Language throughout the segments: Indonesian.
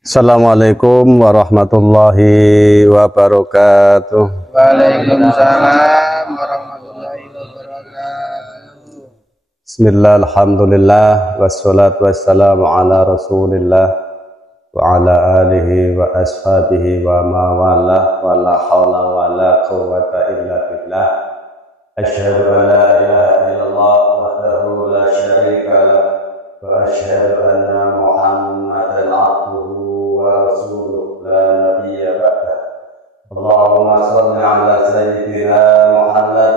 Assalamualaikum warahmatullahi wabarakatuh. Waalaikumsalam warahmatullahi wabarakatuh. Bismillah, alhamdulillah, wassalatu wassalamu ala rasulillah wa ala alihi wa ashabihi wa mawala wa la hawla wa la quwwata illa billah. Asyhadu an la ilaha illallah wahdahu la syarika lah wa asyhadu anna Muhammadan abduhu wa rasuluh la nabiyya ba'dah. Allahumma shalli ala sayyidina Muhammad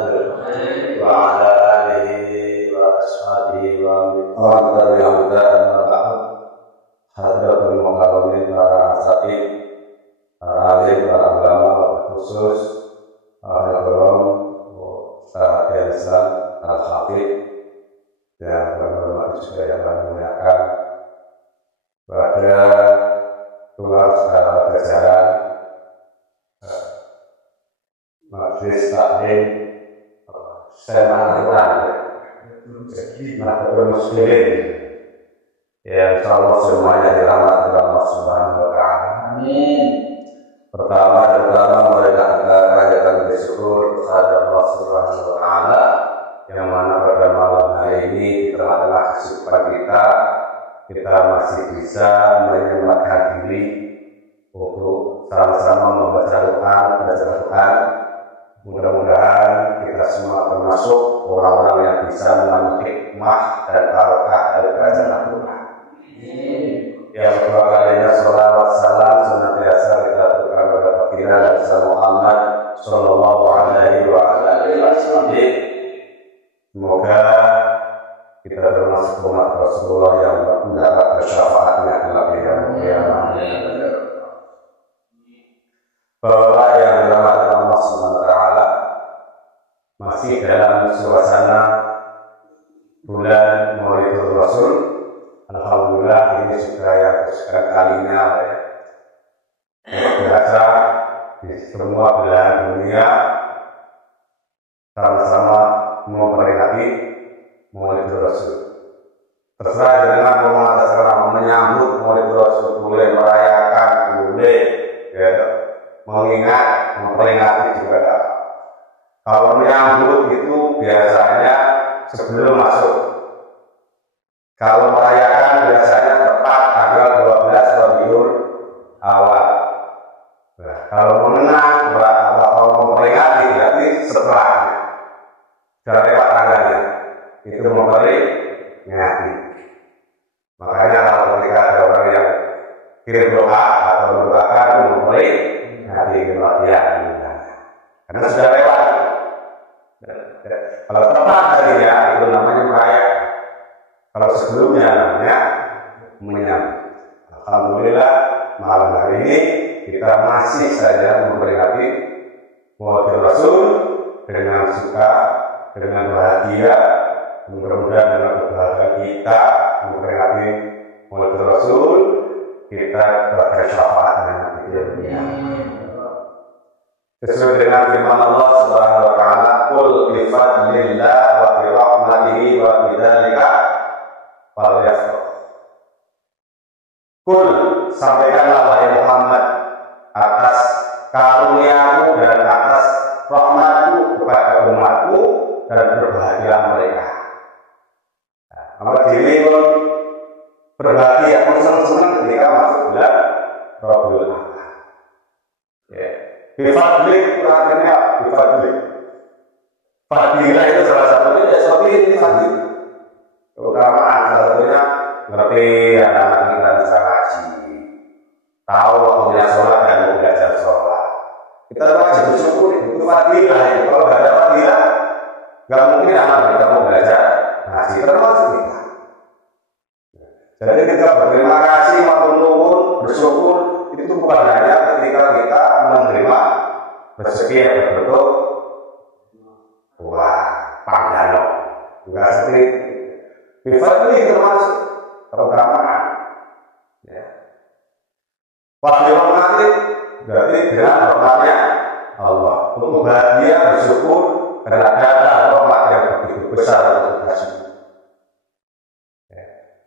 wa ala alihi wa ashabihi wa min tabi'ahum bi ihsan. Hadratul mukarramin para asatidz, para alim, para ulama, khusus al-kiram Ustaz Islam Al-Hafidz yang berhormat juga yang kami muliakan, pada keluar secara berjalan Majelis Taklim Semantiran Nahdlatul Muslimin yang insyaallah semuanya dirahmati Allah Subhanahu wa taala. Amin. Pertama marilah kita panjatkan bersyukur kepada Allah Subhanahu wa taala yang mana pada malam hari ini di tengah-tengah kesibukan kita masih bisa menyempatkan diri untuk sama-sama membaca Al-Quran. Mudah-mudahan kita semua termasuk orang-orang yang bisa mengambil hikmah dan barokah dari bacaan Al-Quran. Yang kedua kalinya sholawat salam senantiasa kita aturkan kepada baginda Nabi Muhammad sallallahu alaihi wa alihi wasallam. Semoga kita termasuk umat Rasulullah yang mendapat syafaatnya kelak di hari kiamat. Bahwa yang dirahmati Allah Subhanahu wa taala masih dalam suasana bulan Maulidul Rasul. Alhamdulillah ini sudah yang kesekian kalinya biasa di semua belahan dunia sama-sama memperingati Maulidul Rasul. Terserah dengan mau menyambut Maulidul Rasul, boleh merayakan, boleh ya, mengingat, memperingati juga. Kalau menyambut itu biasanya sebelum masuk. Kalau merayakan biasanya tepat tanggal 12 Rabiul Awal. Nah, kalau mengenang atau memperingati berarti setelahnya. Sudah lewat tanggalnya. Itu memperingati. Makanya kalau ketika ada orang yang kirim doa atau mendoakan memperingati kematian, karena sudah lewat. Kalau tepat tadinya itu namanya merayakan. Kalau sebelumnya namanya menyambut. Alhamdulillah malam hari ini kita masih saja memperingati Maulid Rasul dengan suka, dengan bahagia. Mudah-mudahan dengan kebahagiaan kita memperingati Maulid Rasul, kita berkah syafaatnya nanti di dunia. Sesuai dengan firman Allah Subhanahu wa taala, "Qul bi fadlillah wa bi rahmatihi wa bi dzalika falyafrah." Qul, sampaikanlah wahai Muhammad atas karuniaku dan atas rahmatku kepada umatku dan berbahagia mereka. Maka diri pun berbahagia, pun senang-senang ketika masuk bulan Rabiul Awal. Ya. Bifadlik artinya bifadlik. Fadilah itu salah satunya ya seperti ini fadilah. Terutama salah satunya ngerti anak-anak kita bisa ngaji, tahu waktunya sholat dan mau belajar sholat. Kita wajib bersyukur, itu fadilah. Kalau nggak ada fadilah, nggak mungkin anak kita mau belajar ngaji. Termasuk kita. Jadi kita berterima kasih, matur nuwun, bersyukur itu bukan hanya ketika kita menerima rezeki yang berbentuk panggano, enggak seperti bifadli termasuk keutamaan. Ya. Fadli rahmati berarti dengan rahmatnya Allah. Untuk bahagia bersyukur karena ada rahmat yang begitu besar untuk kita semua.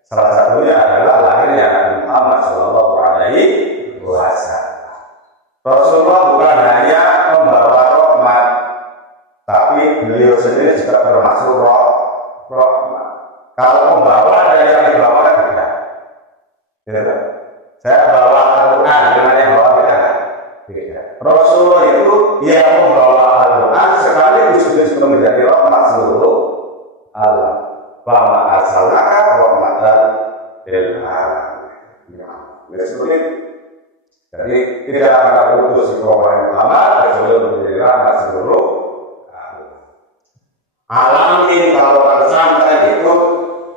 Salah satunya adalah lahirnya Muhammad Shallallahu Alaihi Wasallam. Rasulullah bukan hanya membawa rahmat, tapi beliau sendiri juga termasuk rahmat. Kalau membawa ada yang dibawa tidak. Ya. Saya bawa Al-Quran dengan yang bawa tidak. Rasulullah itu yang membawa Al-Quran sekaligus juga menjadi rahmat seluruh alam. Bahwa asalnya rahmatan lil alamin. Jadi tidak ada utus Muhammad kecuali menjadi rahmat seluruh alam. Ini kalau pesantren itu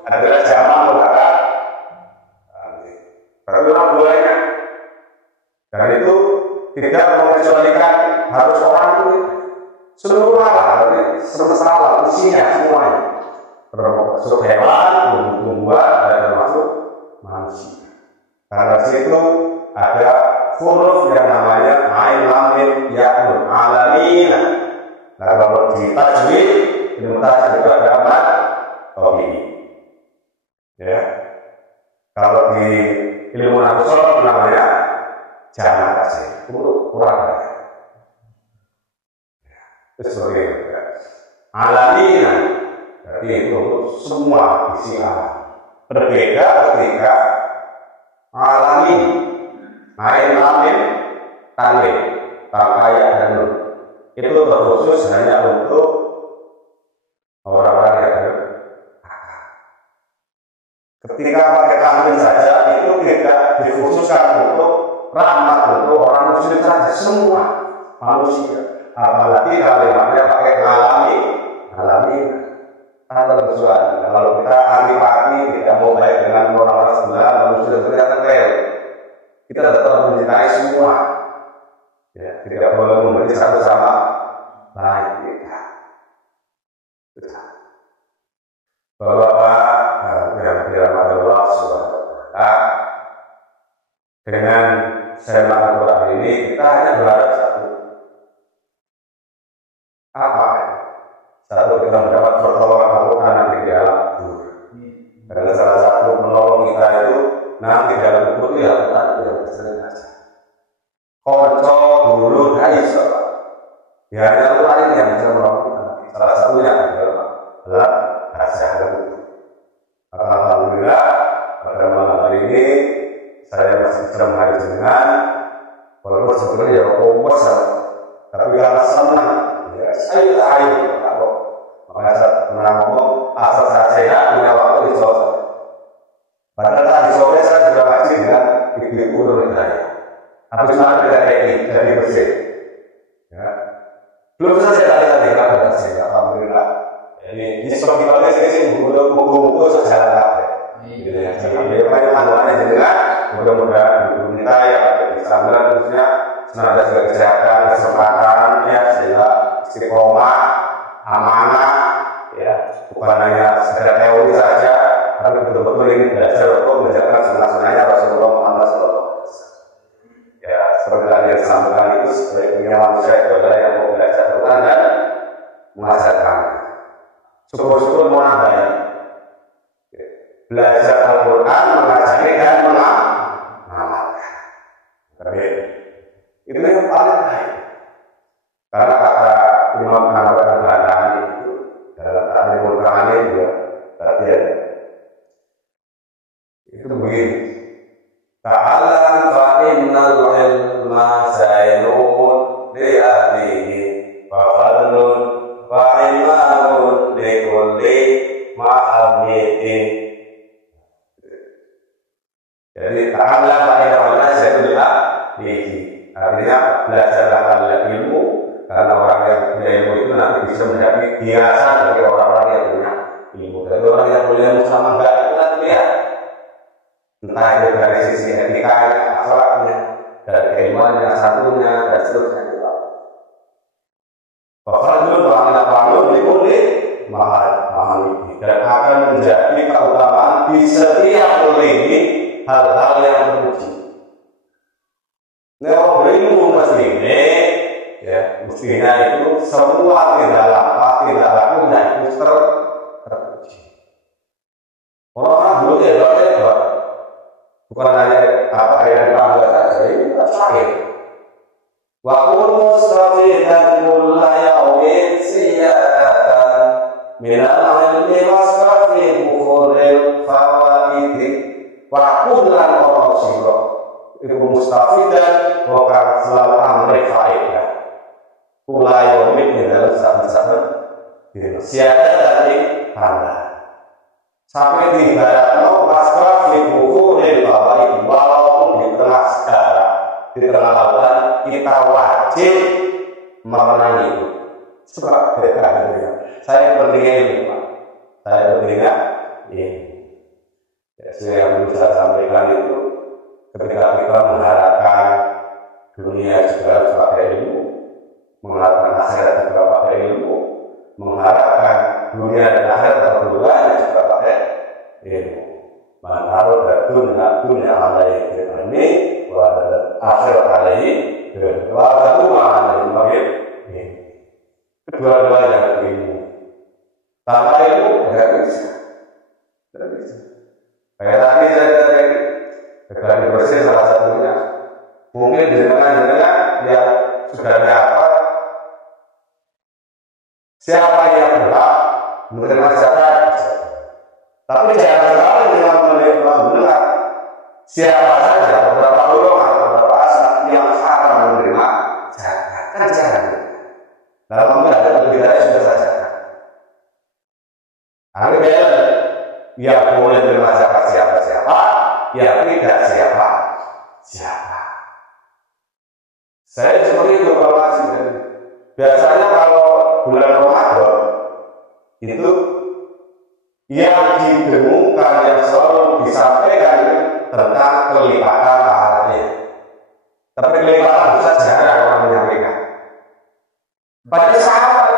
adalah jamaah utara. Tapi orang bolehnya. Dan itu tidak mengecualikan harus orang itu seluruh alam, semesta alam isinya semuanya. Termasuk hewan, tumbuh-tumbuhan, dan termasuk manusia. Karena di situ ada huruf yang namanya ain lam mim ya nun alamin. Nah kalau di tajwid, ilmu tajwid itu ada apa? Topi. Ya. Kalau di ilmu nahwu namanya jamak saja. Kurang. Itu sebagai alamin. Jadi itu untuk semua isi alam. Berbeda ketika alamin, ain lam mim tanwin, takaya dan nun. Itu terkhusus hanya untuk orang-orang yang berakal. Ketika pakai tanwin saja itu tidak dikhususkan untuk rahmat untuk orang muslim saja, semua manusia. Apalagi kalimatnya pakai alami. Ada persoalan. Kalau kita anti-pati tidak mau baik dengan orang-orang sebelah, manusia ternyata real. Kita tetap mencintai semua. Ya, tidak boleh memberi satu sama lain. Bapak yang dirahmati Allah Subhanahu wa Ta'ala, dengan sema Al-Quran ini kita hanya berharap satu. Apa? Satu, kita mendapat pertolongan Al-Quran nanti di alam kubur. Dan salah satu penolong kita itu nanti di alam kubur itu Al-Quran yang bersering aja. Konco dulu Aisyah. Ya hanya Al-Quran ini yang bisa menolong kita. Salah satunya adalah Aisyah kubur. Alhamdulillah pada malam hari ini saya masih bisa menghadiri dengan walaupun sebetulnya ya kompos, tapi karena senang ya saya makanya saya pernah ngomong asal saya sehat punya waktu di sore. Padahal tadi sore saya juga ngaji dengan ibu-ibu Nurul Hidayah. Habis malam kita jadi bersih. Ya. Belum selesai tadi kan bersih. Alhamdulillah. Ini sebab kita sini buku sejarah. Gitu ya. Jadi banyak manfaatnya juga. Mudah-mudahan kita yang ada di sana khususnya senantiasa kesehatan, kesempatan ya sehingga istiqomah, amanah. Ya, bukan hanya sekedar teori saja, tapi betul-betul ingin belajar untuk menjalankan sunnah-sunnahnya Rasulullah Muhammad SAW. Ya, seperti tadi yang disampaikan itu sebaiknya manusia itu adalah yang mau belajar Al-Quran dan mengajarkan. Syukur-syukur mau nambahin. Belajar Al-Quran, mengajari dan mengamalkan. Tapi itu yang paling baik. Karena kata Imam Nawawi Al-Bani dalam Ta'limul Qur'an juga tadi itu begini. Ta'alam fa innal ilma zainun li ahlihi wa fadlun wa imanun li kulli ma'amiti. Jadi ta'alam fa innal ilma zainun li ahlihi, artinya belajarlah ilmu. Karena orang yang punya ilmu itu nanti bisa menjadi biasa bagi orang-orang yang punya ilmu. Dari orang yang punya ilmu sama enggak itu kan lihat. Entah itu dari sisi etikanya, akhlaknya, dari keilmuannya, satunya, dan seterusnya juga. Bahkan dulu bahkan diulik mahal ini dan akan menjadi keutamaan di setiap lini hal-hal yang terpuji. Nah, ilmu mesti ini. Ya, mestinya itu semua tidak laku itu terpuji. Orang hebat. Bukan hanya apa yang bangga saja, ini lain. Wa kun mustafidan kulla yaumin siyadatan minal ilmi wasfafi bukhuril fawaidi wa kullan orang itu mustafidan bukan selalu amri faedah kulla yaumin dalam sahabat siada dari tambah sampai di barat mau pasca di buku dari bawah itu walaupun di tengah sejarah di tengah lautan kita wajib merenangi itu sebab saya berdiri Pak, saya berdiri ini yang bisa sampaikan itu ketika kita mengharapkan dunia juga harus pakai ilmu, mengharapkan akhirat juga pakai ilmu, mengharapkan dunia dan akhirat keduanya juga pakai ilmu. Menaruh dunia alaihi ini, akhirat alaihi, kedua-duanya ilmu. Tanpa ilmu tidak bisa. Kayak tadi saya tadi Gegari bersih salah satunya. Mungkin jenengan yang sudah dapat siapa yang berhak menerima zakat. Tapi jangan sekali dengan mendengar siapa saja beberapa golongan, beberapa asal yang haram menerima zakat. Kan jangan. Dalam ada pembedaan sudah saja. Akhirnya yang boleh menerima zakat siapa-siapa, yang tidak siapa. Saya seperti itu kalau masih. Biasanya kalau bulan Ramadan itu yang didengungkan yang selalu disampaikan tentang kelipatan pahalanya. Tapi kelipatan itu jarang orang menyampaikan. Pada sahabat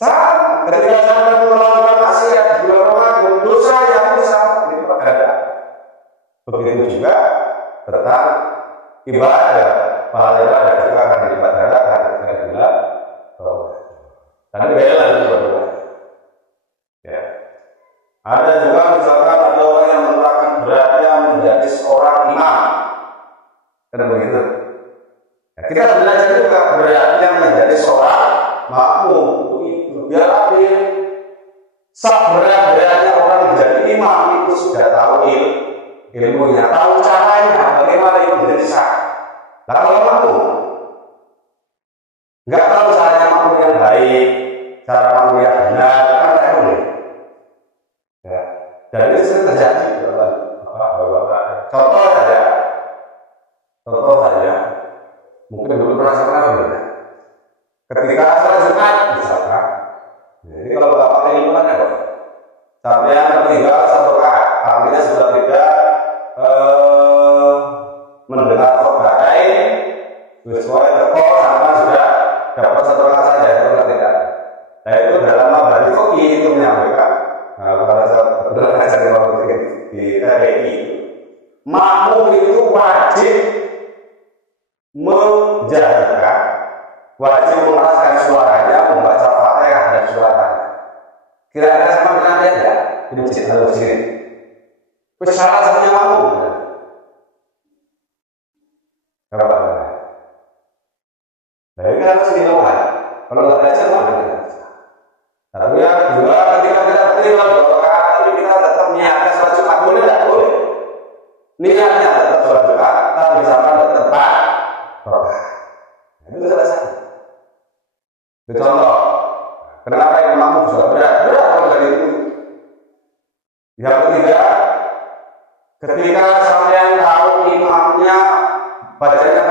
sama ketika sampai melakukan maksiat di bulan Ramadan, dosa yang besar itu ada. Begitu juga tentang ibadah, pahala ibadah juga akan diibadahkan dengan bulan Ramadan. Dan beda dua-dua. Ya. Ada juga misalkan ada orang yang menerapkan beratnya menjadi seorang imam. Kan begitu. Ya, kita belajar juga beratnya menjadi seorang makmum. Biar adil, seberat-beratnya orang menjadi imam itu sudah tahu ilmunya, tahu caranya, bagaimana itu menjadi sah. Nah kalau makmum, nggak tahu caranya makmum yang baik, cara makmum yang benar, kan tidak boleh. Ya. Dan ini sering terjadi. Contoh saja, mungkin dulu pernah benar. Ketika asal Jumat, misalkan. Jadi kalau bapak ilmu kan ada, sampai yang ketiga satu rakaat, artinya sudah tidak mendengar khotbah lain, sesuai teko sama sudah dapat satu rakaat saja itu tidak. Nah itu dalam mabadi koki itu menyampaikan. Nah pada saat kebetulan ngajar di TPI, makmum itu wajib menjaga, wajib mengeraskan suaranya, membaca Fatihah dan suaranya. Kira-kira sama dengan dia enggak? Ini masjid harus sini. Terus salah satunya makmum. Berapa? Nah ini harus dilakukan. Kalau tidak ada mana? Tapi yang kedua, ketika kita terima doa, tapi kita tetap niatkan sholat Jumat, boleh tidak? Boleh. Niatnya tetap sholat Jumat, tapi sama tempat doa. Itu selesai. Itu contoh. Kenapa yang makmum sudah berat kalau dari itu. Yang ketiga, ketika sampean tahu imamnya bacanya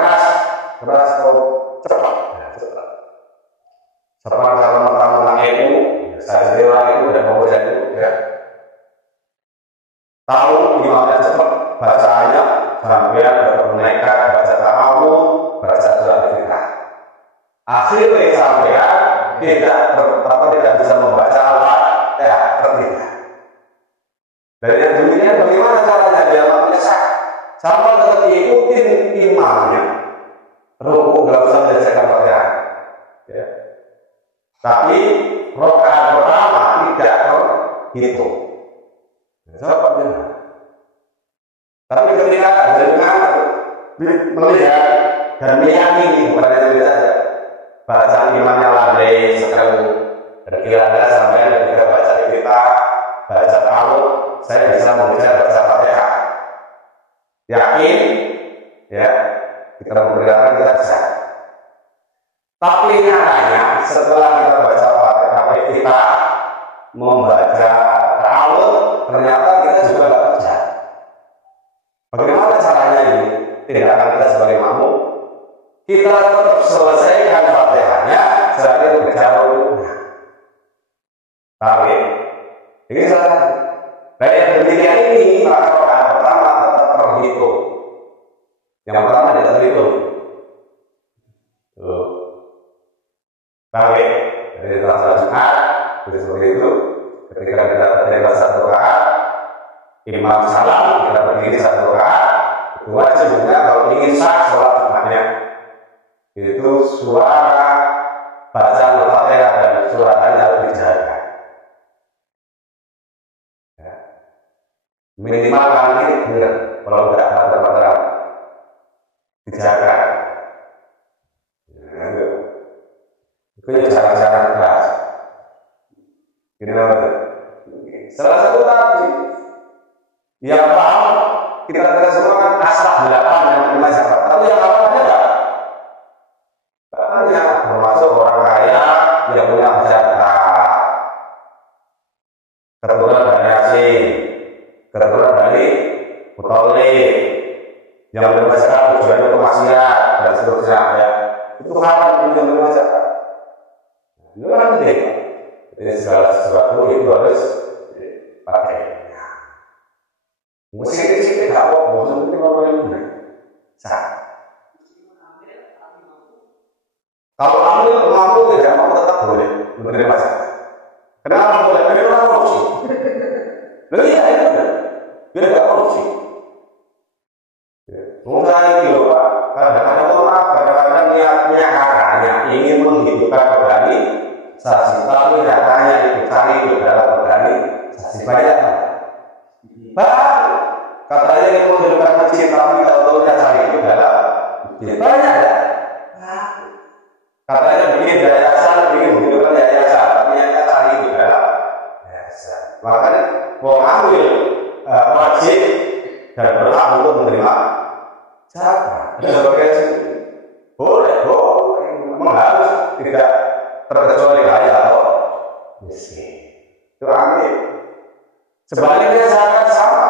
keras atau cepat. Seperti kalau mentang-mentang ilmu, saya sendiri itu dan mau jadi ya. Tahu imamnya cepat bacaannya, sampean dapat menaikkan baca ta'awud, baca surat Al-Fatihah. Akhirnya sampean tidak bisa membaca Al-Fatihah tertiga. Dan yang demikian bagaimana caranya dia mengesah? Sama tetap ikutin imamnya. Rukuk nggak usah belajar Al-Fatihah. Ya. Tapi rakaat pertama tidak terhitung. Coba benar. Tapi ketika dengan melihat dan meyakini kepada diri saja, bacaan imannya landai sekali, dan kira-kira sampai ketika baca kita baca ta'awud, saya bisa mengejar baca Fatihah. Yakin, ya, kita memperkirakan kita bisa. Tapi nyatanya setelah kita baca Fatihah, kita membaca ta'awud, ternyata kita juga nggak bisa. Bagaimana caranya ini? Tindakan kita sebagai makmum, kita tetap selesaikan Fatihahnya sampai berjauh. Tapi ini salah. Dari yang demikian ini maka rakaat pertama tetap terhitung. Yang pertama tidak terhitung. Tapi dari rasa Jumat seperti itu. Ketika kita terjadi satu rakaat, imam salam kita berdiri satu rakaat. Wajibnya kalau ingin sah sholat Jumatnya itu suara bacaan Al-Fatihah dan surat ayat harus dijaga. Ya. Minimal kali benar, kalau tidak ada dijaga. Ya, itu yang cara-cara keras. Salah satu tadi yang paham kita semua kan asal 8 dan 5 sahabat. Tapi yang lawannya enggak. Banyak termasuk orang kaya yang punya jatah. Keturunan dari asing, keturunan dari mutoli, yang bermasyarakat tujuannya untuk maksiat dan seterusnya ya. Itu haram yang bermasyarakat. Itu kan penting. Jadi segala sesuatu itu harus pakai. Musik-musik tidak apa-apa, musik itu apa-apa sah. Kalau ambil mampu tidak mampu tetap boleh menerima zakat. Kenapa boleh? Karena orang korupsi. Lalu iya itu biar tidak korupsi. Mungkin itu Pak, kadang-kadang orang kadang-kadang niatnya kakaknya ingin menghidupkan organisasi, tapi nyatanya itu cari ke dalam organisasi banyak. Katanya yang menghidupkan masjid, tapi kalau dia cari itu dalam banyak ya. Katanya bikin yayasan, bikin menghidupkan yayasan, tapi yang cari itu dalam yayasan. Makanya mau ambil wajib dan berhak untuk menerima zakat. Dan sebagainya boleh, memang harus tidak terkecuali kaya atau miskin. Itu ambil. Sebaliknya zakat sama.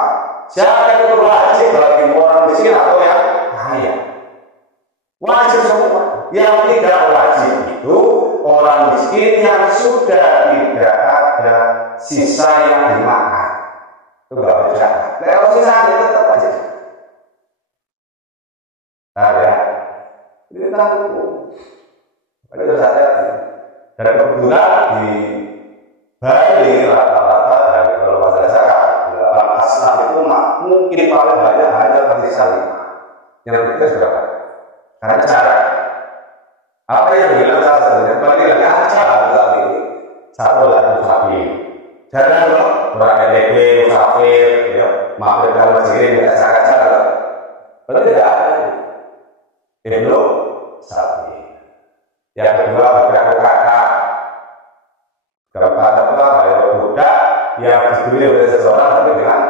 Zakat itu wajib bagi orang miskin atau yang kaya. Wajib semua. Yang tidak wajib itu orang miskin yang sudah tidak ada sisa yang dimakan. Itu nggak bisa. Kalau sisa itu tetap wajib. Nah ya, ini tahu. Itu saja. Dan kebetulan di Bali rata-rata dari keluarga zakat asal itu mungkin paling banyak hanya tersisa 5. Yang ketiga berapa? Karena cara. Apa yang bilang sebenarnya bagi lagi acara kali ini satu lagi musafir. Jangan loh orang EDP musafir, ya maafin kalau sendiri tidak sangat cara. Berarti tidak ada. Ibnu musafir. Yang kedua berkata kakak. Kalau kata apa? Kalau budak yang dibeli oleh seseorang tapi dengan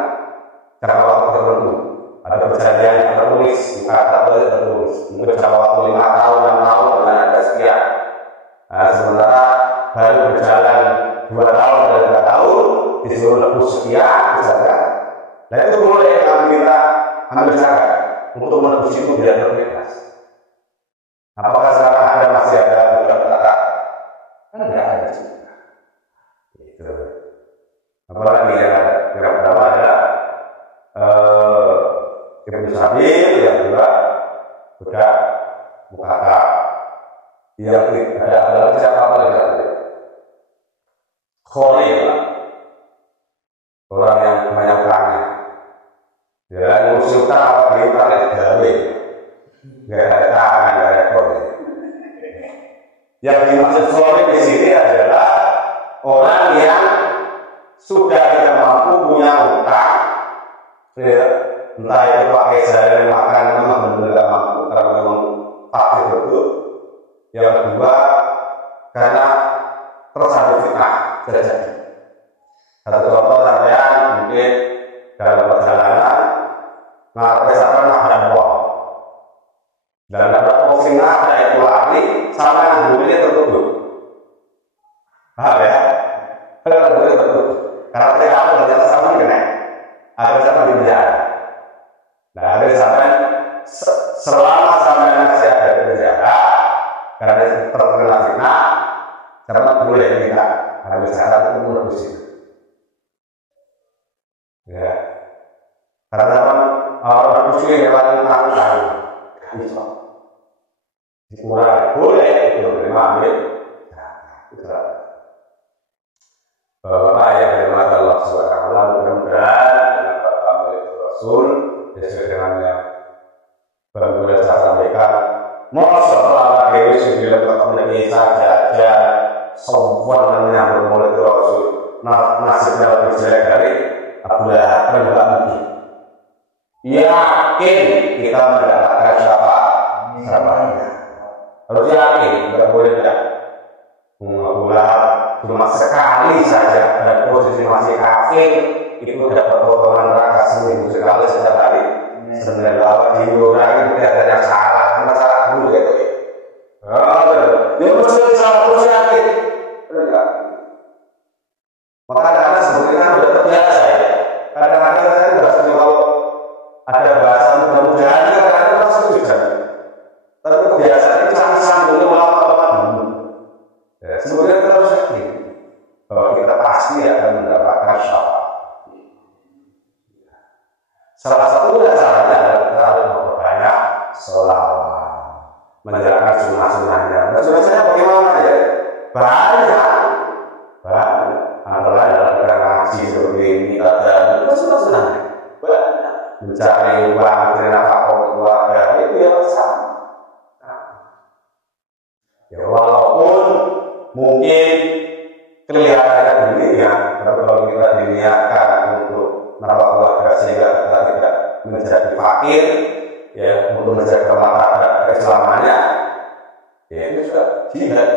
jangka waktu tertentu. Ada perjanjian yang tertulis, kata tertulis. Mungkin jangka waktu 5 tahun, 6 tahun dengan ada sekian. Nah, sementara baru berjalan 2 tahun dan 3 tahun disuruh lebih sekian, misalkan. Nah itu boleh kita ambil zakat untuk menebus itu biar terbebas. Apakah sekarang ada masih ada budak tetap? Kan tidak ada juga. Gitu. Apalagi yang ada? Yang pertama ada Ibnu Sabil, yang kedua budak mukata. Yang ketiga ada siapa lagi? Khori, orang yang banyak utangnya. Ya, ngurusi utang apa bagi utangnya gawe. Nggak ada tangan, nggak ada kode. Yang dimaksud khori di sini adalah orang yang sudah tidak mampu punya utang, ya, entah itu pakai sehari makan memang benar-benar mampu karena memang fakir betul. Yang kedua karena tersandung fitnah terjadi. Satu contoh sampean mungkin dalam perjalanan ngapain sana ada uang dan ada uang singa ada itu lari sama ngambilnya tertutup. Paham ya? Tertutup karena tidak ada ternyata sama kena ada sama di penjara. Nah ada sampai selama sampai masih ada di penjara karena terkena fitnah sama boleh kita harus syarat itu menembus itu. Ya, karena orang muslim yang tanggung bisa dikurangi boleh itu ambil. Bapak yang dirahmati Allah Subhanahu wa taala, mudah-mudahan dengan pertama itu Rasul sesuai dengan yang baru saya sampaikan. Masalah dewi sudah ketemu saja sombong menyambut mulut Rasul. Nasibnya berjelek dari Abu Lahab juga mungkin. Yakin kita mendapatkan siapa? Harus yakin, tidak boleh tidak. Abu Lahab cuma sekali saja dan posisi masih kafir itu dapat potongan neraka seminggu sekali setiap hari. Sebenarnya bahwa diurangi tidak ada yang salah, karena salah dulu ya. Dia mesti salah terus yakin. Maka kadang-kadang sebetulnya sudah terbiasa ya. Kadang-kadang saya tidak setuju kalau ada bahasa mudah-mudahan kadang-kadang orang setuju. Tapi kebiasaan itu sambung ulama-ulama dulu. Ya, sebetulnya kita harus yakin bahwa kita pasti akan mendapatkan syafaat. Salah satunya caranya adalah kita harus memperbanyak sholawat, menjalankan sunnah-sunnahnya. Nah, sunnah-sunnahnya bagaimana ya? Banyak. Antara dalam kita ngaji seperti ini ada itu sunnah-sunnahnya. Banyak. Mencari uang, mencari nafkah keluarga itu ya sama. Ya walaupun mungkin kelihatannya dunia, tapi kalau kita diniatkan untuk nafkah keluarga sehingga kita tidak menjadi fakir, ya untuk menjaga martabat keselamatannya, ya itu juga jihad.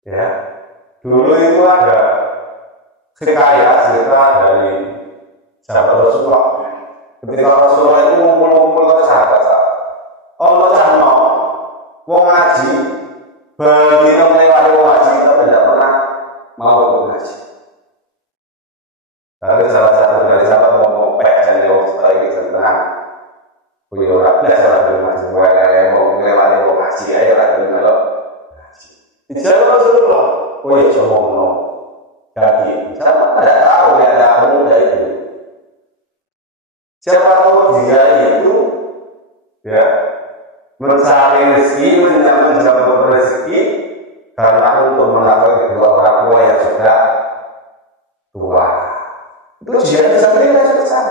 Ya, dulu itu ada cerita dari sahabat Rasulullah. Ketika Rasulullah itu ngumpul-ngumpul ke sahabat, Allah cahno, wong ngaji, bagi melewati wong ngaji itu tidak pernah mau ikut ngaji. Tapi salah satu dari sahabat ngomong dan jauh setelah itu tentang punya orang salah satu ngaji, mau melewati wong ngaji aja lah kalau ngaji. Dijaga Rasulullah, coba ngomong, kaki, siapa tidak tahu ya ada pemuda itu. Siapa tahu dia itu, ya. Mencari rezeki, menjemput rezeki karena untuk menafkahi kedua orang tua yang sudah tua. Itu jihad sendiri susah.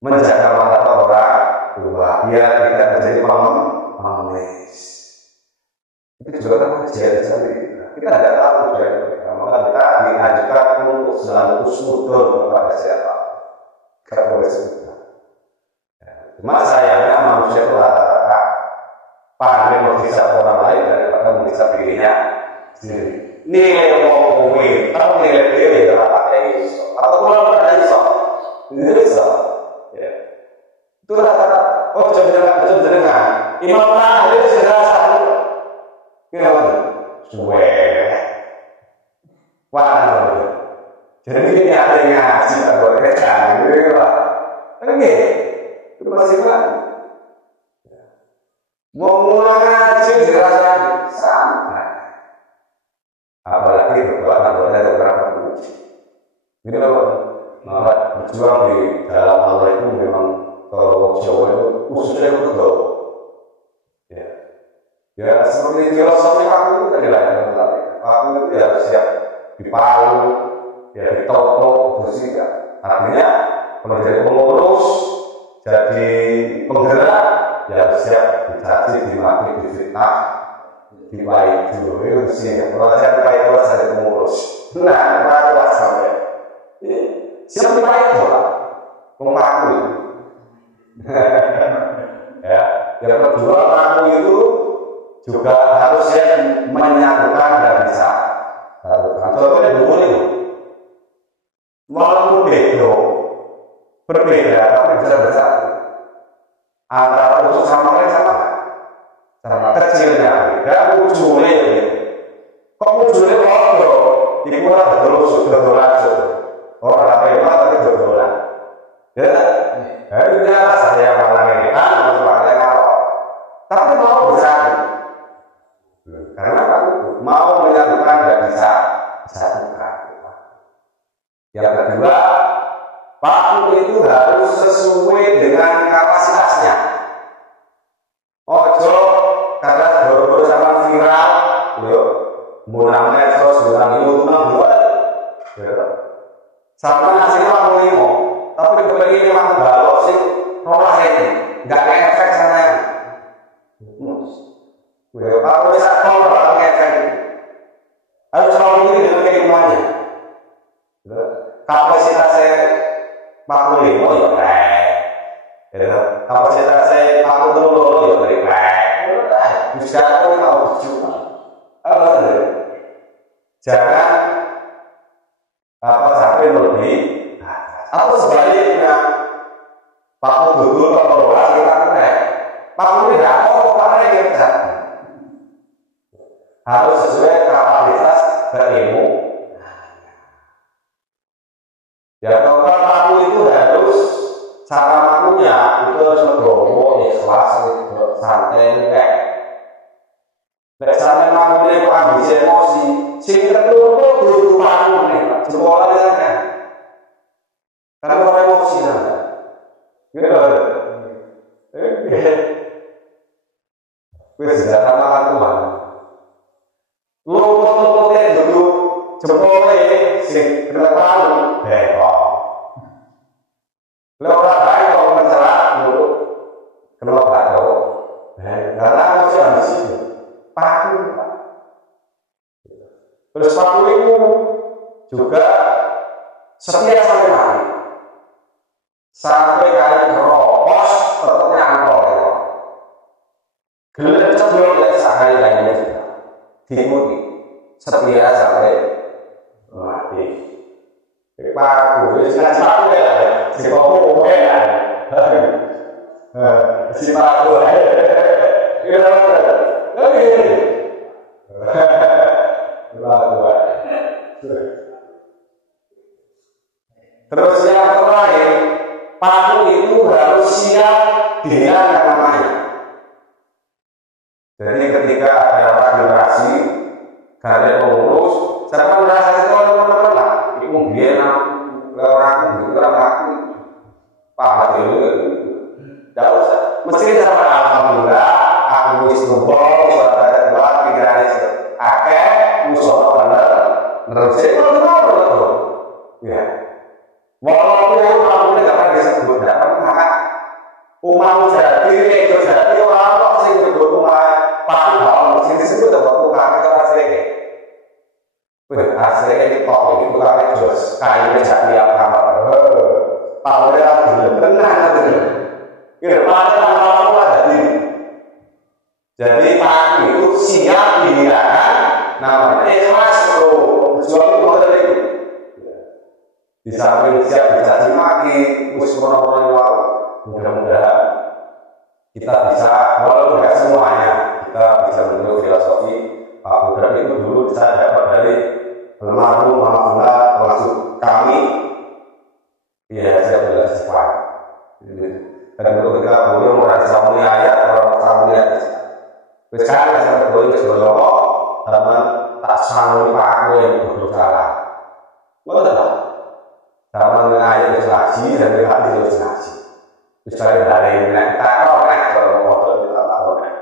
Menjaga martabat orang tua biar tidak menjadi pengemis. Itu juga kan jihad sendiri. Kita tidak tahu jihad. Maka kita diajukan untuk selalu husnudon kepada siapa. Tidak boleh sebutkan. Cuma sayangnya manusia itu rata-rata pandai menghisap orang lain daripada menghisap dirinya sendiri. Nilai ngomongin, tapi nilai diri adalah pakai iso. Atau pulang pada iso. Ini iso. Ya. Itu rata-rata. Oh, betul dengan Imam Nawawi itu segera satu. Ini apa? Suwe. Wah, jadi ini ada yang ngasih tak boleh kan? Gitu lah. Oke. Itu masih kan mau mulai ngaji dirasakan sama, apalagi berbuat anggota dari orang berpuji. Jadi kalau malah berjuang di dalam Allah itu memang kalau Jawa itu khususnya itu betul. Ya seperti filosofi aku itu tadi lah yang tadi. Aku itu ya siap dipalu, ya ditopok, bersih ya. Artinya menjadi pengurus. Jadi penggerak yang siap dicaci, dimaki, difitnah, diwai itu sih kalau saya Pak itu saya pengurus nah apa sampai siapa Pak itu mengaku ya yang kedua mengaku itu juga harusnya menyatukan dan bisa contohnya dulu itu walaupun berbeda tapi bisa bersatu antara usus sama lain sama kecilnya beda ujungnya kok ujungnya lodo dikurang betul langsung orang apa yang tapi betulan ya udah saya malah kan tapi mau bersatu karena mau menyatukan dan bisa satukan. Yang kedua, paku itu harus sesuai dengan kapasitasnya. Ojo karena baru sama viral, yuk, mulai medsos bilang itu buat, sama nasi paku limo, tapi kebeli memang balok sih, rolah ini, nggak ada efek sana. Paku bisa kalau efek, harus selalu ini dengan keilmuannya. Kapasitasnya paku limo ya kapasitasnya paku dulu ya bisa aku mau cuma jangan sampai lebih atau sebaliknya paku dulu kalau kita paku tidak mau karena kita harus sesuai kapasitas berilmu. Ya kalau paku itu harus cara pakunya itu harus legowo, ikhlas, santai, sampai pakunya itu ambisi emosi, sing tertutup dulu paku nih, jempolnya kan, karena kalau emosi kan, gitu, wes jangan makan Tuhan, luput-luputnya dulu jempolnya sing terlalu Laura baik kalau mencelat dulu kenapa tak tahu? Karena masih ada sini paku. Terus paku itu juga setia sampai mati, sampai kali keropos tetap nyantol. Gelecek belum lihat sekali lainnya juga diikuti setia sampai mati. Paku itu nggak sampai ya. Si paku ya, si paku ya, terus yang terakhir, paku itu harus siap dengan namanya. Jadi ketika ada generasi, kalian mengurus, siapa merasa itu teman-teman lah, itu biar orang aku paham dulu, tidak usah. Mesti sama alhamdulillah, aku istighfar, suara dua pikiran itu, akeh, musuh benar, nerusnya betul, ya. Walaupun aku tidak pernah disebut, tidak pernah. Umam jadi, itu jadi orang sih disebut umam, paham bahwa sih disebut bahwa bukan itu aslinya. Aslinya di top ini bukan itu kayaknya jadi apa? Tahu dia belum tenang gitu. Kira pada lama tadi. Jadi paku itu siap dihilangkan, namanya ikhlas loh. Berjuang model itu. Di samping siap dicaci maki, musuh-musuh yang mudah-mudahan kita bisa, walaupun tidak semuanya, kita bisa menurut filosofi Pak Buddha itu dulu bisa dapat dari almarhum Muhammad termasuk kami. Iya, saya tidak sempat. Dan kalau kita boleh merasa samuli ayat, orang samuli ayat. Sekarang saya boleh sebelum teman tak samuli paku yang bersalah. Betul. Sama dengan ayat isolasi dan dengan isolasi. Misalnya dari ini kita orang kalau motor kita tahu kan.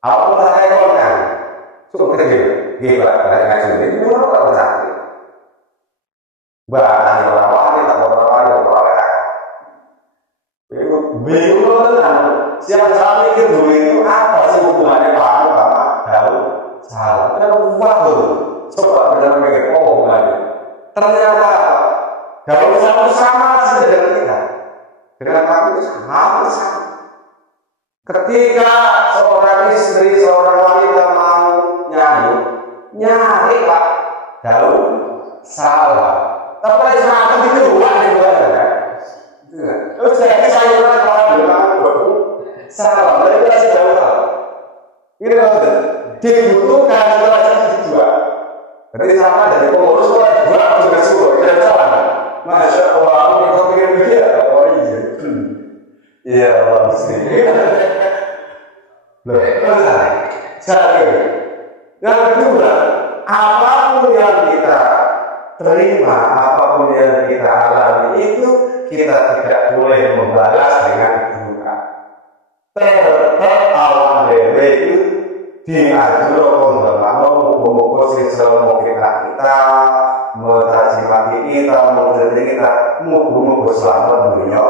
Apa saya kan? Cukup kecil. Gila, mereka sendiri dulu kalau sakit. Bahkan orang kita orang itu bingung loh tenang. Siapa saat mikir dulu itu apa sih hubungannya paku sama salah. Kenapa? Coba benar mikir, ternyata dalam sama saja dengan kita, dengan kami sama. Ketika seorang istri, seorang wanita mau nyari Pak, daun salah. Tapi saya itu dua juga kan. Terus sayuran malah bilang salah. Mereka kasih daun. Ini maksudnya dibutuhkan setelah dijual. Berarti sama dari pengurus dua juga suruh tidak salah. Masya Allah, kita pikir begitu. Oh iya. Iya, Allah sih. Yang kedua, apapun yang kita terima, apapun yang kita alami itu kita tidak boleh membalas dengan duka. Tetap alam dewe itu diatur untuk muka siswa kita mencaci maki kita, mengkritik kita, muka selamat dunia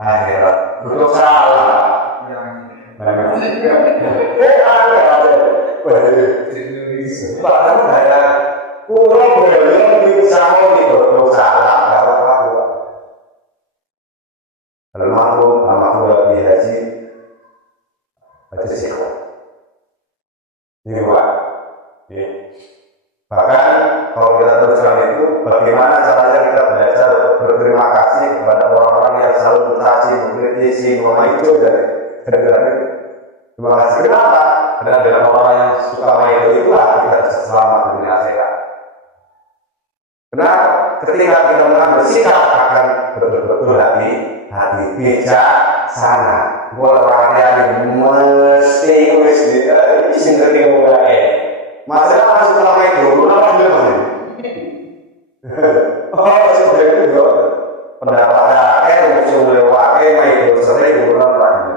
akhirat. Betul salah. Bahkan saya kurang beliau bisa betul salah kalau aku almarhum di haji baca sikap ini Pak. Bahkan kalau kita teruskan itu bagaimana caranya kita belajar berterima kasih kepada orang-orang yang selalu mencaci, mengkritisi, itu dan terima kasih. Kenapa? Karena dalam orang yang suka main itulah kita selamat dunia akhirat. Karena ketika kita mengambil sikap akan betul-betul hati bijak sana. Buat orang yang mesti isin terkini mulai. Masalah masuk dalam itu, kenapa dia masih? Oh, sudah itu juga pendapat rakyat, sudah pakai itu sering bulan lagi.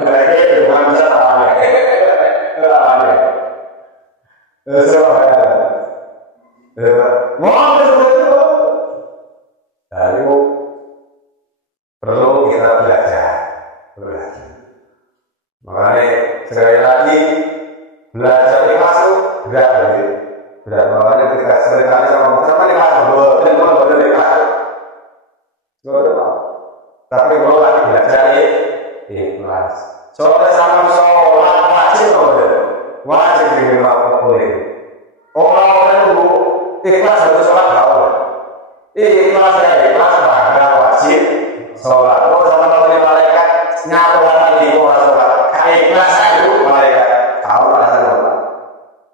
Mereka itu bangsa aneh. Mau seperti itu? Lalu perlu kita belajar. Makanya sekali lagi belajar ikhlas itu berat lagi. Berat makanya kita seringkali sama siapa ikhlas boleh ikhlas. Tapi kalau lagi belajar ikhlas. Soalnya sama sholat wajib dilakukan boleh. Orang-orang itu ikhlas harus sholat tahu. Ikhlas bangga wajib sholat. Oh sama teman malaikat nyatu lagi orang sholat. Ikhlas itu malaikat tahu rasa sholat.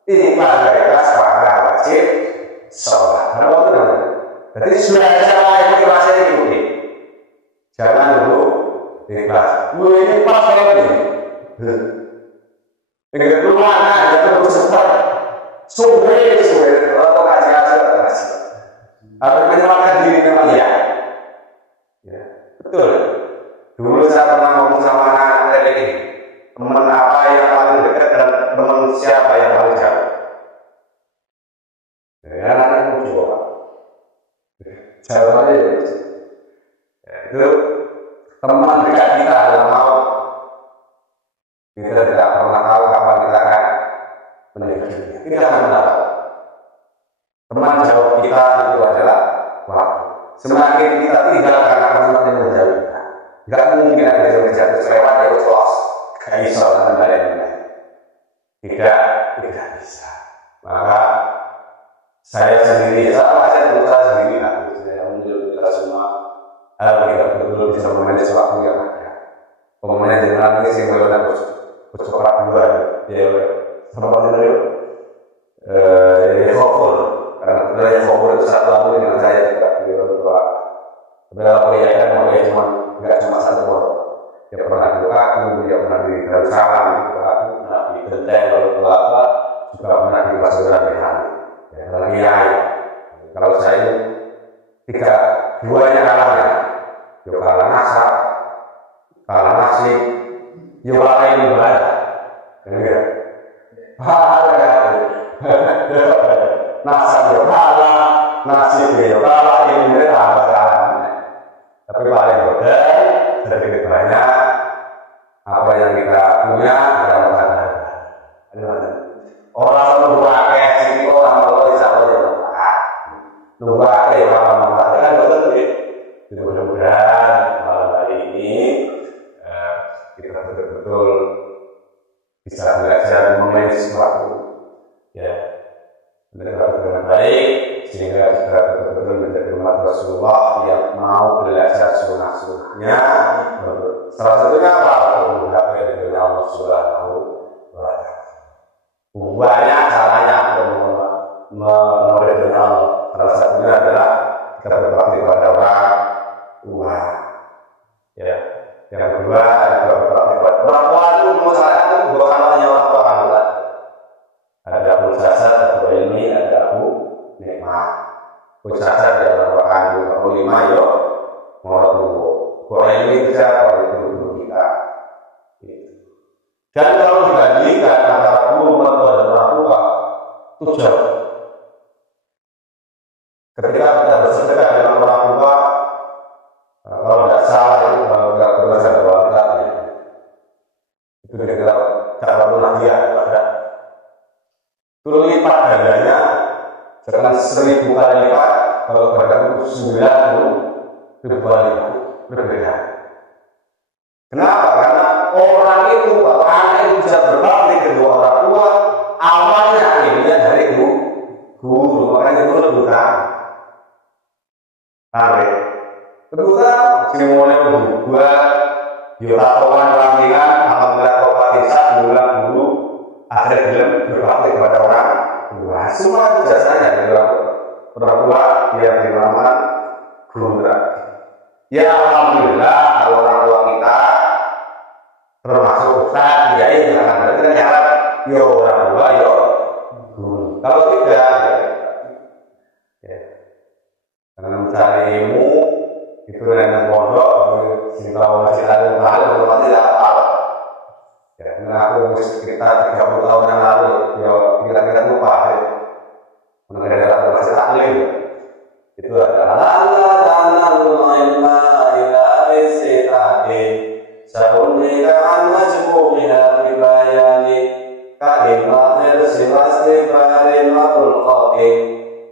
Ikhlas bangga wajib sholat. Kenapa itu namanya? Jadi sudah salah ikhlasnya ikuti. Jangan dulu ikhlas. Ini pas lagi. Yang kedua, jangan bersetar. Sumber atau kasih. Harus menyelamatkan diri memang ya. Betul. Dulu saya pernah ngomong sama anak-anak ini, teman apa yang paling dekat dan teman siapa yang paling jauh. Ya, anak-anak mau coba. Jawabannya itu teman dekat kita adalah mau kita tidak pernah tahu kapan kita akan meninggal. Kita akan tahu. Teman jauh kita itu adalah waktu. Semakin kita tinggalkan akan yang menjauh kita. Tidak mungkin ada yang jatuh lewat dari kelas. Tidak bisa dan lain-lain. Tidak bisa. Maka saya sendiri, saya berusaha sendiri lah. Saya menunjuk kita semua. Agar kita betul-betul bisa memanage waktu yang ada. Pemanajemen ini sih benar-benar bercoklat dua. Ya, sama dari fokus. Karena sebenarnya fokus itu satu lalu dengan saya juga di berdua. Sebenarnya proyeknya mulai nggak cuma satu orang. Dia pernah di Lukaku, dia pernah di Darussalam, pernah di Benteng, juga pernah di Pasuruan Behan. Kalau saya duanya kalahnya. Yo kalah nasab, kalah nasib, yo kalah ini berada. Enggak. Nasab yo kalah, nasib yo kalah, ini berada. Tapi paling berbeda, sedikit banyak apa yang kita punya dalam tanda. Ini bisa belajar memanage sesuatu, ya, dengan baik sehingga kita betul-betul menjadi umat Rasulullah yang mau belajar sunnah-sunnahnya. Salah satunya apa? Menggapai dari Allah Subhanahu wa Ta'ala. Banyak caranya untuk memuridkan Allah. Salah satunya adalah kita berbakti kepada orang tua. Ya. Yang kedua adalah berbakti kepada orang tua. Itu menurut saya itu bukan hanya orang tua kita. Ada Abu Jasad, Abu Ilmi, ada Abu Nikmah. Abu Jasad dia orang tua kandung, Abu Lima yo orang tua. Abu Ilmi bisa orang tua kita. Dan kalau dibandingkan antara guru dan orang tua itu jauh. Ketika kita bersedekah dengan orang tua, kalau tidak salah itu kalau tidak berdosa dua kali, itu kita cara dia pada itu lipat gandanya sekarang 1000 kali lipat. Kalau pada itu 90 kali berbeda. Kenapa? Karena orang itu, anak itu bisa berbakti kedua orang tua, awalnya akhirnya dari guru, makanya itu rebutan. Tarik, rebutan, semuanya berbuat, yuratokan langinan, alhamdulillah topat desa, bulan dulu, akhirnya belum berbakti kepada orang tua. Semua itu jasanya dari orang tua yang dinamakan guru. Ya alhamdulillah kalau orang tua kita termasuk ustaz, ya ini akan ternyata yo orang tua yo guru. Kalau tidak, ya, karena mencari ilmu itu dengan pondok, kalau masih ada hal itu pasti tidak apa. Ya, karena aku sekitar 30 tahun yang lalu, ya kira-kira lupa, mengenai masih taklim itu adalah Sa'unika an majmu'iha bibayani Ka'imah irsilasni farin wa tulqatin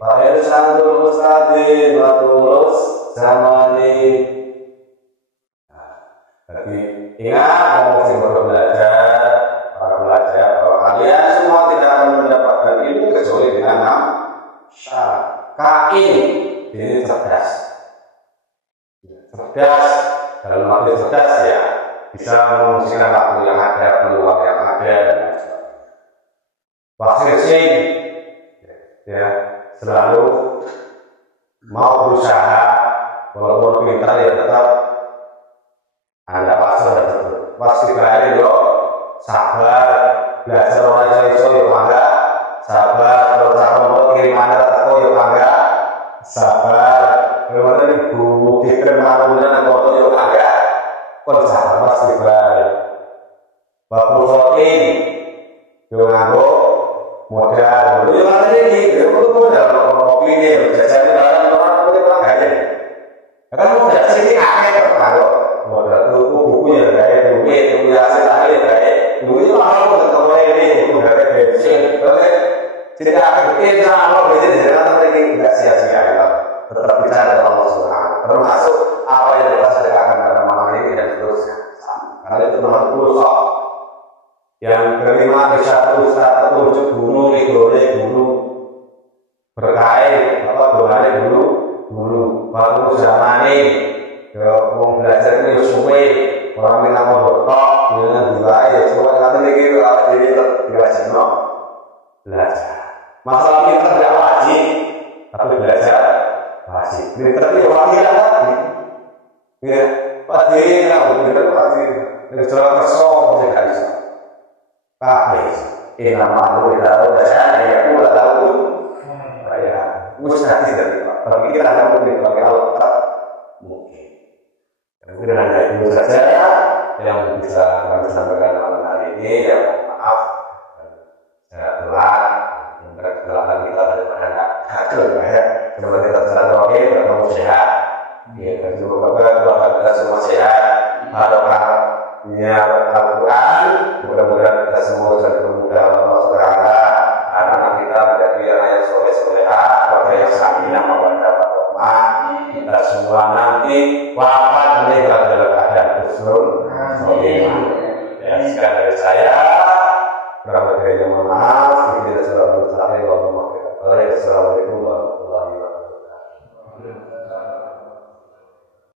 Fa'irsyadul ustadin wa tulus zamani. Jadi ingat, mau baru belajar, para pelajar, bahwa kalian semua tidak akan mendapatkan ilmu kecuali dengan 6 syarat. Kain, ini cerdas. Cerdas, dalam arti cerdas ya, bisa mengungsikan waktu yang ada, peluang yang ada, dan lain sebagainya. Waktu ya, selalu mau berusaha, walaupun pintar ya tetap ada pasal tersebut. Pasti baik yo, sabar, belajar orang iso yo mangga, sabar, kalau kiriman atau yo mangga, sabar, kalau ibu diterima kemudian foto yo mangga. Konsalah pasti baik. Bapak Sotin, yang nganggo modal, yang ada ini, yang modal kopi ini, biasanya orang kaya. Kan modal sini akeh kalau modal tuh bukunya kaya, duit, hasil akhir kaya, duit itu mahal untuk ini, modal bensin, jadi akan kita kalau bensin di sana ini nggak sia-sia tetap bicara dengan Allah Subhanahu. Termasuk apa yang kita sedekahkan pada malam ini dan seterusnya. Karena itu nomor 10. Yang kelima bisa terus tunjuk guru, guru berkait apa doanya guru waktu zaman ini mau belajar itu suwe orang minta mau dotok dengan gula ya coba nanti lagi jadi belajar no belajar masalah kita tidak wajib tapi belajar wajib pinter itu wajib lagi ya wajib lah pinter wajib ini jalan kesong tidak bisa kabeh ini nama lu tidak tahu saya ya aku tidak tahu ya mustahil dari bagi kita tidak mungkin bagi Allah mungkin dan hanya itu saja yang bisa kami sampaikan malam hari ini ya maaf saya telat kelelahan kita daripada nggak kacau ya semoga kita selalu oke bertemu sehat ya dan semoga keluarga kita semua sehat barokahnya Al-Quran mudah-mudahan kita semua bisa bermudah Allah Subhanahu anak-anak kita menjadi anak yang soleh-solehah keluarga yang sakinah mawaddah warahmah kita semua nanti wafat meninggal dalam keadaan husnul khotimah. Ya, sekian dari saya. kurang lebihnya mohon maaf. Bikin surat mustaqim